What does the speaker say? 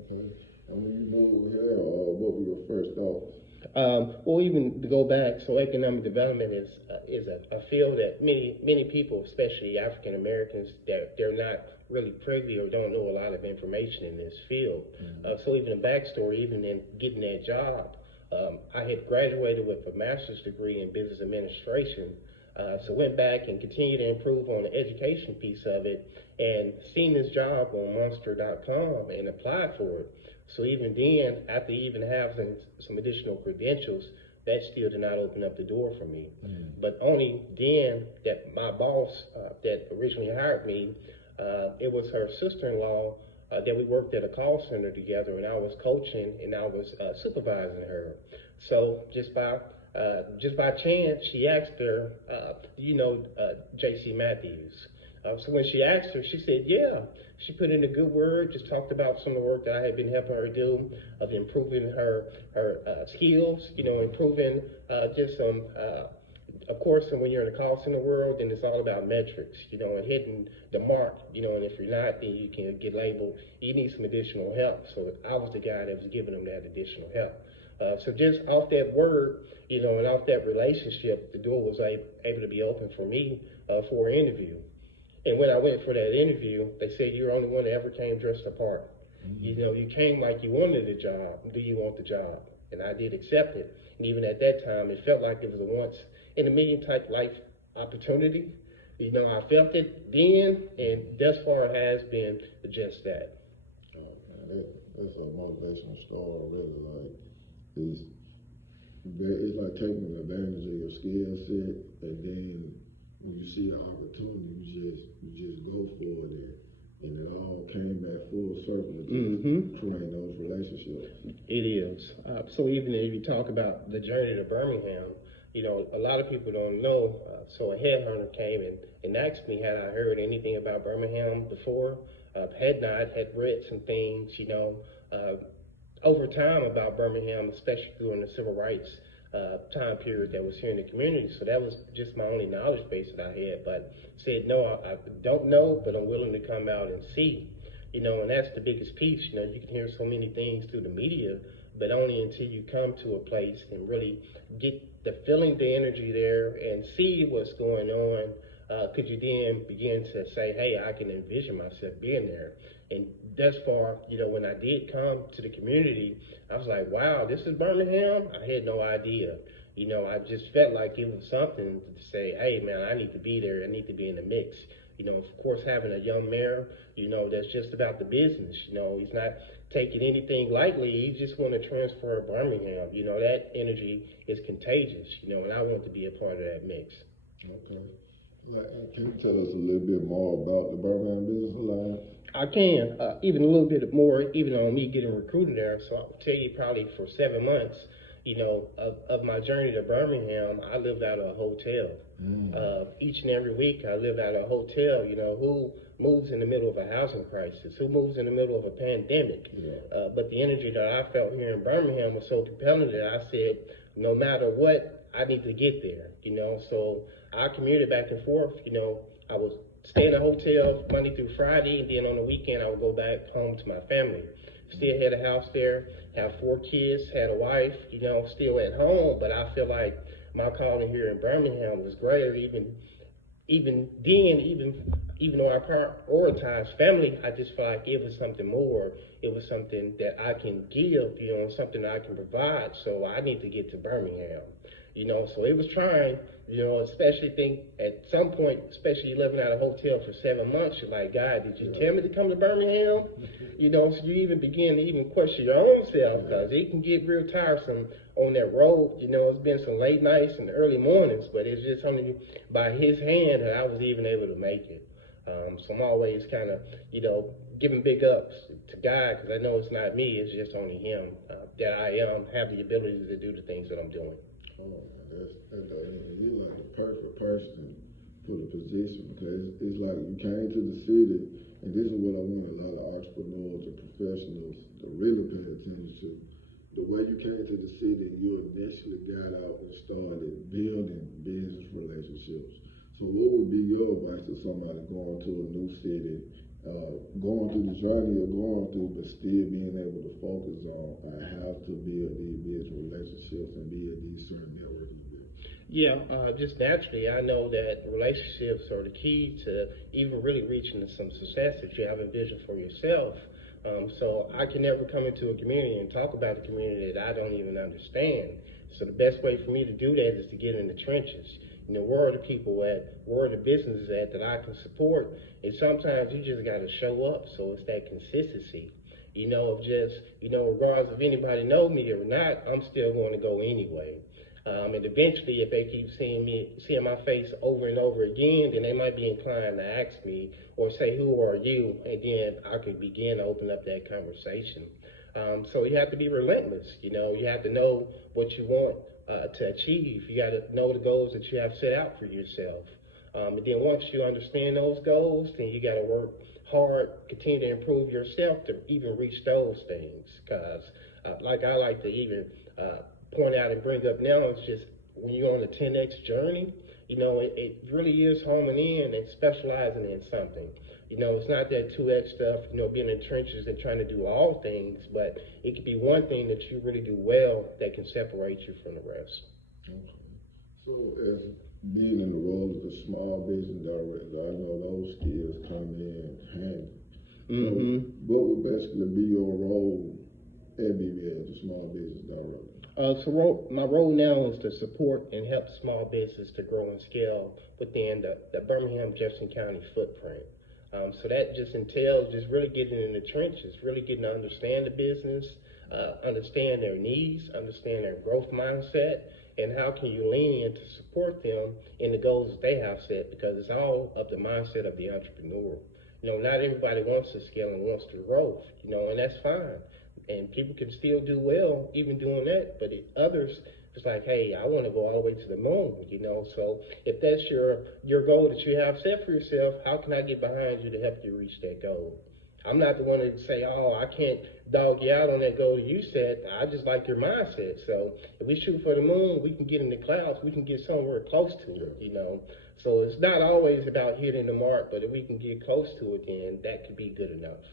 Okay. And when you moved here, what were your first thoughts? Well, even to go back, so economic development is a field that many people, especially African Americans, that they're not really privy or don't know a lot of information in this field. So even a backstory, even in getting that job, I had graduated with a master's degree in business administration. So went back and continued to improve on the education piece of it, and seen this job on Monster.com and applied for it. So even then, after even having some additional credentials, that still did not open up the door for me. But only then that my boss that originally hired me, it was her sister-in-law that we worked at a call center together, and I was coaching and I was supervising her. So just by chance, she asked her, J.C. Mathews. So when she asked her, she said, yeah. She put in a good word, just talked about some of the work that I had been helping her do, of improving her skills, improving just some, of course, and when you're in the call center world, then it's all about metrics, and hitting the mark, and if you're not, then you can get labeled, you need some additional help. So I was the guy that was giving them that additional help. So just off that word, and off that relationship, the door was able to be open for me for an interview. And when I went for that interview, they said, you're the only one that ever came dressed apart. You came like you wanted the job. Do you want the job? And I did accept it. And even at that time, it felt like it was a once in a million type life opportunity. I felt it then, and thus far it has been just that. That's a motivational story, really. Like, it's, it's like taking advantage of your skill set, and then when you see an opportunity, you just go for it, and it all came back full circle to create those relationships. It is. So even if you talk about the journey to Birmingham, a lot of people don't know. So a headhunter came and asked me, had I heard anything about Birmingham before? Had not, had read some things, over time about Birmingham, especially during the civil rights time period that was here in the community. So that was just my only knowledge base that I had. But said, no, I don't know, but I'm willing to come out and see. And that's the biggest piece. You can hear so many things through the media, but only until you come to a place and really get the feeling, the energy there, and see what's going on, could you then begin to say, hey, I can envision myself being there. And thus far, when I did come to the community, I was like, wow, this is Birmingham? I had no idea. I just felt like it was something to say, hey, man, I need to be there. I need to be in the mix. Of course, having a young mayor, that's just about the business. He's not taking anything lightly. He just want to transfer Birmingham. That energy is contagious, and I want to be a part of that mix. Okay. Can you tell us a little bit more about the Birmingham Business Alliance? I can, even a little bit more, even on me getting recruited there. So I'll tell you, probably for 7 months, of my journey to Birmingham, I lived out of a hotel. Each and every week, I lived out of a hotel. Who moves in the middle of a housing crisis? Who moves in the middle of a pandemic? But the energy that I felt here in Birmingham was so compelling that I said, no matter what, I need to get there. So I commuted back and forth. I would stay in a hotel Monday through Friday, and then on the weekend, I would go back home to my family. Still had a house there, have 4 kids, had a wife, still at home, but I feel like my calling here in Birmingham was greater. Even then, even though I prioritize family, I just feel like it was something more. It was something that I can give, something that I can provide. So I need to get to Birmingham. So it was trying, especially think at some point, especially living at a hotel for 7 months, you're like, God, did you tell me to come to Birmingham? So you even begin to even question your own self, because it can get real tiresome on that road. It's been some late nights and early mornings, but it's just only by his hand that I was even able to make it. So I'm always kind of, giving big ups to God, because I know it's not me, it's just only him, that I have the ability to do the things that I'm doing. Oh, you're like the perfect person for the position, because it's like you came to the city, and this is what I want a lot of entrepreneurs and professionals to really pay attention to. The way you came to the city, you initially got out and started building business relationships. So what would be your advice to somebody going to a new city going through the journey you're going through, but still being able to focus on, I have to build these business relationships and build these certain networking business. Yeah, just naturally, I know that relationships are the key to even really reaching some success if you have a vision for yourself. So I can never come into a community and talk about the community that I don't even understand. So the best way for me to do that is to get in the trenches. You know, where are the people at? Where are the businesses at that I can support? And sometimes you just got to show up. So it's that consistency. You know, of just, regardless if anybody know me or not, I'm still going to go anyway. And eventually, if they keep seeing my face over and over again, then they might be inclined to ask me or say, "Who are you?" And then I could begin to open up that conversation. So you have to be relentless. You know, you have to know what you want to achieve. You got to know the goals that you have set out for yourself. And then once you understand those goals, then you got to work hard, continue to improve yourself to even reach those things. Because, like I like to even point out and bring up now, it's just when you're on the 10x journey, it really is homing in and specializing in something. It's not that 2x stuff, being in trenches and trying to do all things, but it could be one thing that you really do well that can separate you from the rest. Okay. So as being in the role of a small business director, I know those skills come in handy. So what would basically be your role at BBA as a small business director? My role now is to support and help small business to grow and scale within the Birmingham Jefferson County footprint. So that just entails just really getting in the trenches, really getting to understand the business, understand their needs, understand their growth mindset, and how can you lean in to support them in the goals that they have set, because it's all of the mindset of the entrepreneur. Not everybody wants to scale and wants to grow, and that's fine. And people can still do well even doing that, but others, it's like, hey, I want to go all the way to the moon, So if that's your goal that you have set for yourself, how can I get behind you to help you reach that goal? I'm not the one to say, oh, I can't dog you out on that goal that you set. I just like your mindset. So if we shoot for the moon, we can get in the clouds. We can get somewhere close to it. So it's not always about hitting the mark, but if we can get close to it, then that could be good enough.